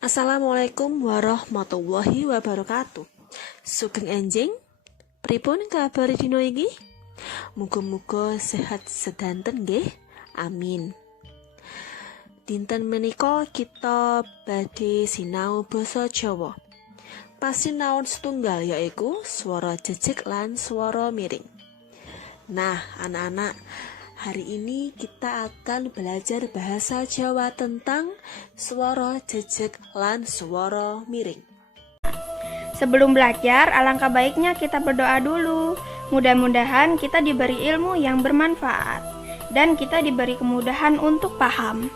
Assalamualaikum warahmatullahi wabarakatuh. Sugeng enjing, pripun kabar dina iki? Muga-muga sehat sedanten nggih. Amin. Dinten menika kita badhe sinau basa Jawa. Pasinaon setunggal yaiku swara jejeg lan swara miring. Nah, anak-anak, hari ini kita akan belajar bahasa Jawa tentang swara jejeg lan swara miring. Sebelum belajar, alangkah baiknya kita berdoa dulu. Mudah-mudahan kita diberi ilmu yang bermanfaat dan kita diberi kemudahan untuk paham.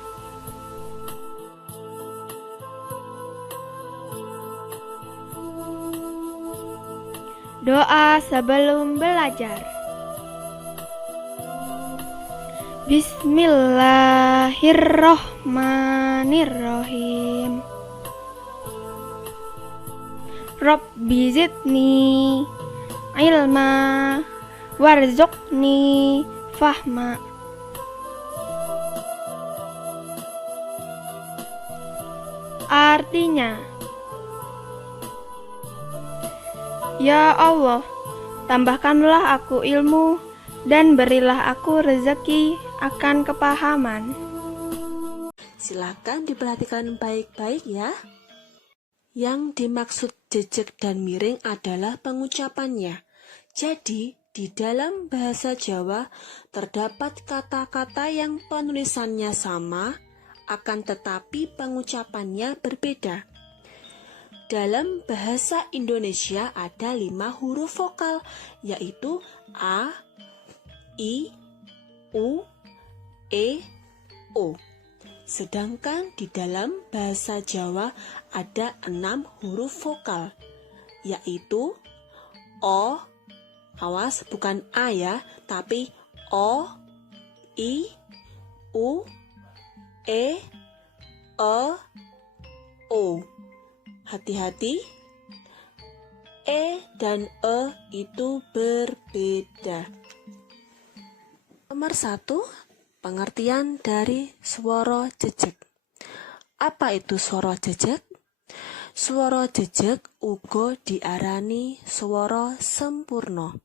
Doa sebelum belajar. Bismillahirrohmanirrohim. Rabbi zidni ilma warzuqni fahma. Artinya, ya Allah, tambahkanlah aku ilmu dan berilah aku rezeki akan kepahaman. Silakan diperhatikan baik-baik ya. Yang dimaksud jejeg dan miring adalah pengucapannya. Jadi, di dalam bahasa Jawa terdapat kata-kata yang penulisannya sama, akan tetapi pengucapannya berbeda. Dalam bahasa Indonesia ada 5 huruf vokal, yaitu A, I, U, E, O. Sedangkan di dalam bahasa Jawa ada 6 huruf vokal, yaitu O, awas bukan A ya, tapi O, I, U, E, O. Hati-hati, E dan E itu berbeda. Nomor 1, pengertian dari swara jejeg. Apa itu swara jejeg? Swara jejeg uga diarani swara sempurna.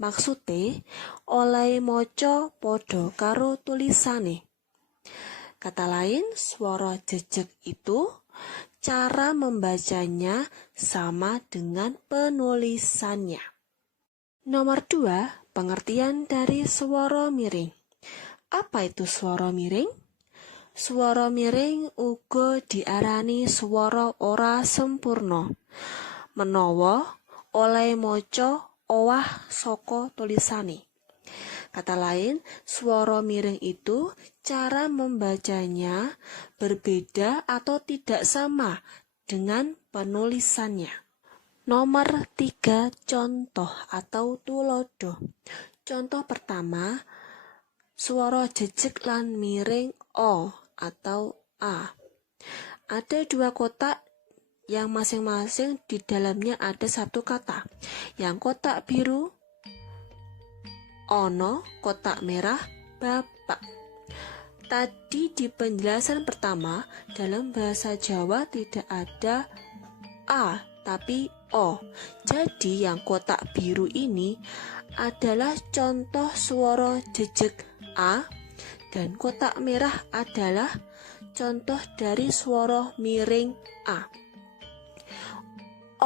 Maksude oleh maca padha karo tulisane. Kata lain, swara jejeg itu cara membacanya sama dengan penulisannya. Nomor 2, pengertian dari swara miring. Apa itu swara miring? Swara miring uga diarani swara ora sempurna. Menawa oleh maca owah saka tulisane. Kata lain, swara miring itu cara membacanya berbeda atau tidak sama dengan penulisannya. Nomor 3, contoh atau tulodo. Contoh pertama, swara jejeg lan miring O atau A. Ada 2 kotak yang masing-masing di dalamnya ada 1 kata. Yang kotak biru ono, kotak merah bapak. Tadi di penjelasan pertama, dalam bahasa Jawa tidak ada A, tapi O. Jadi yang kotak biru ini adalah contoh swara jejeg A, dan kotak merah adalah contoh dari swara miring A.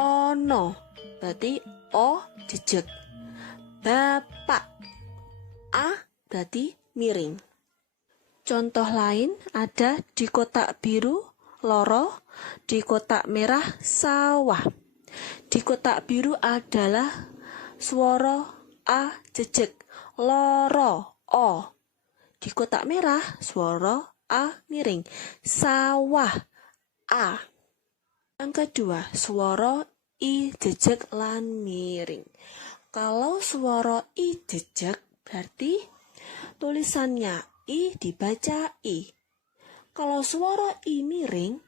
Ono, berarti O jejeg. Bapak, A berarti miring. Contoh lain ada di kotak biru loro, di kotak merah sawah. Di kotak biru adalah swara A jejeg, loro O. Di kotak merah swara A miring, sawah A. Yang kedua, swara I jejeg lan miring. Kalau swara I jejeg berarti tulisannya I dibaca I. Kalau swara I miring,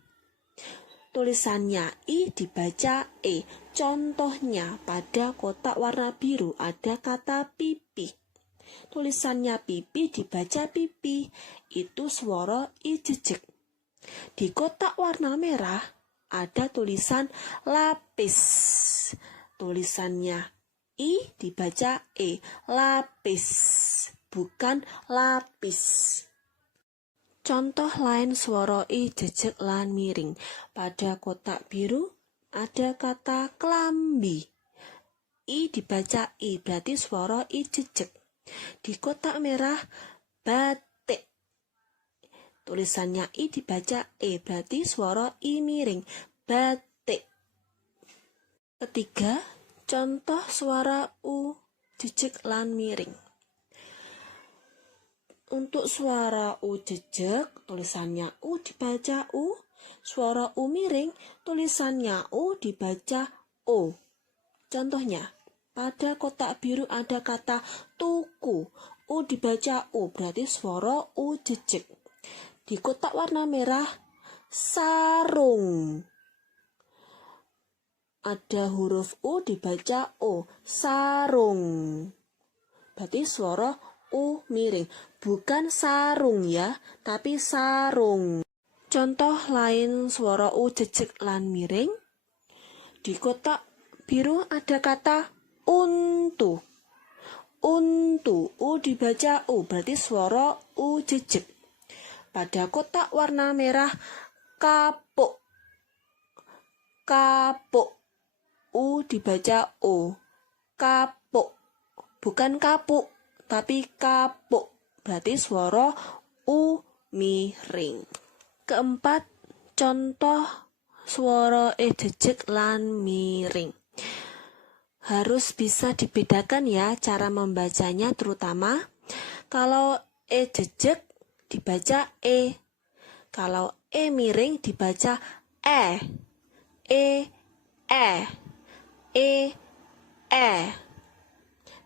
tulisannya I dibaca E. Contohnya pada kotak warna biru ada kata pipi. Tulisannya pipi dibaca pipi. Itu swara I jejeg. Di kotak warna merah ada tulisan lapis. Tulisannya I dibaca E, lapis, bukan lapis. Contoh lain swara I jejeg lan miring. Pada kotak biru ada kata kelambi. I dibaca I, berarti swara I jejeg. Di kotak merah batik. Tulisannya I dibaca E, berarti swara I miring, batik. Ketiga, contoh suara U jejeg lan miring. Untuk suara U jejeg, tulisannya U dibaca U. Suara U miring, tulisannya U dibaca O. Contohnya, pada kotak biru ada kata tuku. U dibaca U, berarti suara U jejeg. Di kotak warna merah, sarung. Ada huruf U dibaca O, sarung. Berarti suara U miring, bukan sarung ya, tapi sarung. Contoh lain suara U jejeg lan miring. Di kotak biru ada kata untu. Untu, U dibaca U, berarti suara U jejeg. Pada kotak warna merah kapuk. Kapuk, U dibaca O, kapuk, bukan kapuk, tapi kapuk, berarti suara U miring. Keempat, contoh suara E jejeg lan miring. Harus bisa dibedakan ya cara membacanya, terutama kalau E jejeg dibaca E, kalau E miring dibaca E, E, E, E.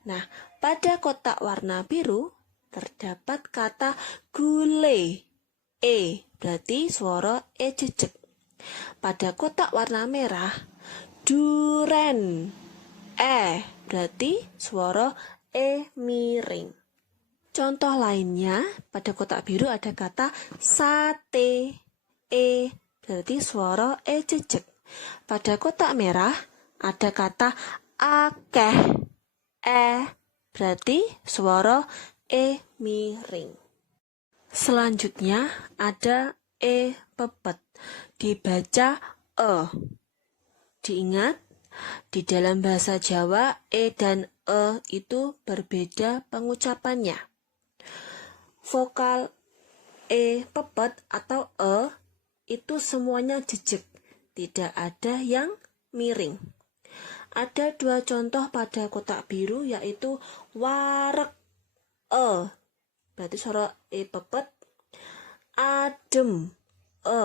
Nah, pada kotak warna biru terdapat kata gule. E, berarti suara E jejeg. Pada kotak warna merah, duren. E, berarti suara E miring. Contoh lainnya, pada kotak biru ada kata sate. E, berarti suara E jejeg. Pada kotak merah ada kata akeh. E, berarti suara E miring. Selanjutnya ada E pepet, dibaca E. Diingat, di dalam bahasa Jawa E dan E itu berbeda pengucapannya. Vokal E pepet atau E itu semuanya jejeg, tidak ada yang miring. Ada dua contoh pada kotak biru, yaitu wareg E, berarti suara E pepet. Adem E,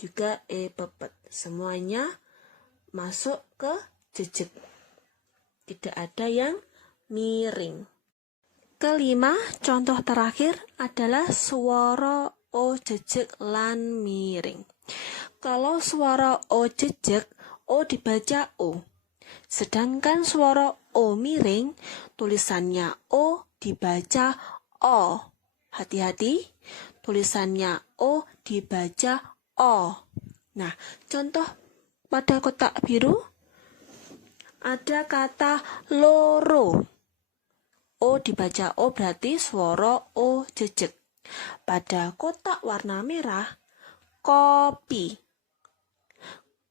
juga E pepet. Semuanya masuk ke jejeg, tidak ada yang miring. Kelima, contoh terakhir adalah suara O jejeg lan miring. Kalau suara O jejeg, O dibaca O. Sedangkan suara O miring, tulisannya O dibaca O. Hati-hati, tulisannya O dibaca O. Nah, contoh pada kotak biru ada kata loro. O dibaca O, berarti suara O jejeg. Pada kotak warna merah, kopi.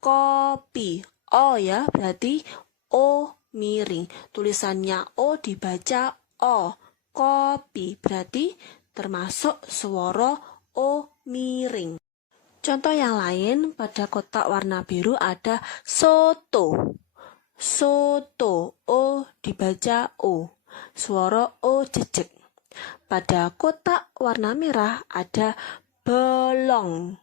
Kopi, O ya, berarti O miring. Tulisannya O dibaca O. Kopi, berarti termasuk suara O miring. Contoh yang lain, pada kotak warna biru ada soto. Soto, O dibaca O. Suara O jejeg. Pada kotak warna merah ada belong.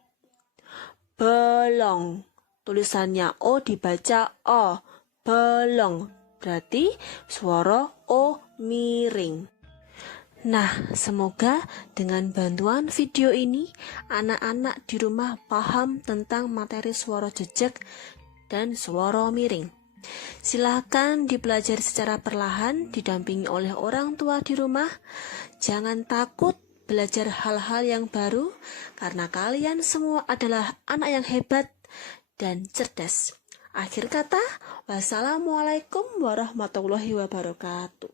Belong, tulisannya O dibaca O. Belong, berarti suara O miring. Nah, semoga dengan bantuan video ini anak-anak di rumah paham tentang materi suara jejeg dan suara miring. Silakan dipelajari secara perlahan didampingi oleh orang tua di rumah. Jangan takut belajar hal-hal yang baru karena kalian semua adalah anak yang hebat dan cerdas. Akhir kata, wassalamualaikum warahmatullahi wabarakatuh.